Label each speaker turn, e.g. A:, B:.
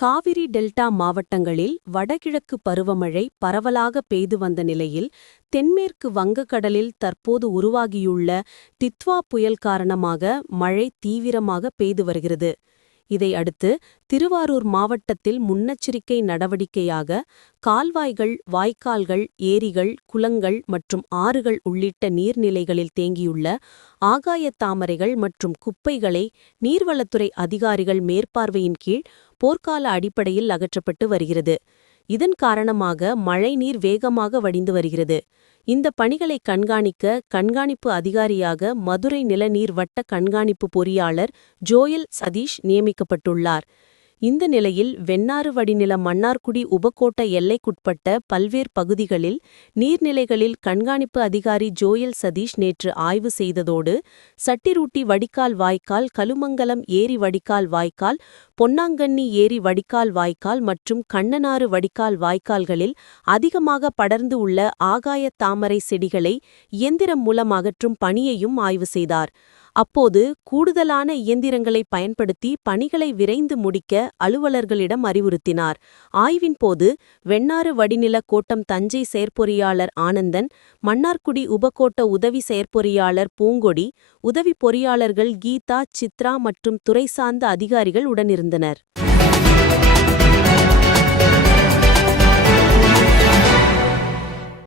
A: Kaveri delta மாவட்டங்களில் வடகிழக்கு பருவமழை பரவலாக பெய்து வந்த நிலையில் தென்மேற்கு வங்கக்கடலில் தற்போது உருவாகியுள்ள தித்வா புயல் காரணமாக மழை தீவிரமாக பெய்து வருகிறது. இதை அடுத்து திருவாரூர் மாவட்டத்தில் முன்னெச்சரிக்கை நடவடிக்கையாக கால்வாய்கள் வாய்க்கால்கள் ஏரிகள் குளங்கள் மற்றும் ஆறுகள் உள்ளிட்ட நீர்நிலைகளில் தேங்கியுள்ள ஆகாயத் தாமரைகள் மற்றும் குப்பைகளை நீர்வளத்துறை அதிகாரிகள் மேற்பார்வையின் கீழ் போர்க்கால அடிப்படையில் அகற்றப்பட்டு வருகிறது. இதன் காரணமாக மழைநீர் வேகமாக வடிந்து வருகிறது. இந்த பணிகளை கண்காணிக்க கண்காணிப்பு அதிகாரியாக மதுரை நிலநீர் வட்ட கண்காணிப்பு பொறியாளர் ஜோயல் சதீஷ் நியமிக்கப்பட்டுள்ளார். இந்த நிலையில் வெண்ணாறு வடிநில மன்னார்குடி உபகோட்ட எல்லைக்குட்பட்ட பல்வேறு பகுதிகளில் நீர்நிலைகளில் கண்காணிப்பு அதிகாரி ஜோயல் சதீஷ் நேற்று ஆய்வு செய்ததோடு சட்டிரூட்டி வடிகால் வாய்க்கால் கலுமங்கலம் ஏரி வடிகால் வாய்க்கால் பொன்னாங்கண்ணி ஏரி வடிகால் வாய்க்கால் மற்றும் கண்ணனாறு வடிகால் வாய்க்கால்களில் அதிகமாக படர்ந்து உள்ள ஆகாய தாமரை செடிகளை இயந்திரம் மூலம் அகற்றும் பணியையும் ஆய்வு செய்தார். அப்போது கூடுதலான இயந்திரங்களை பயன்படுத்தி பணிகளை விரைந்து முடிக்க அலுவலர்களிடம் அறிவுறுத்தினார். ஆய்வின்போது வெண்ணாறு வடிநில கோட்டம் தஞ்சை செயற்பொறியாளர் ஆனந்தன் மன்னார்குடி உபகோட்ட உதவி செயற்பொறியாளர் பூங்கொடி உதவி பொறியாளர்கள் கீதா சித்ரா மற்றும் துறை சார்ந்த அதிகாரிகள் உடனிருந்தனர்.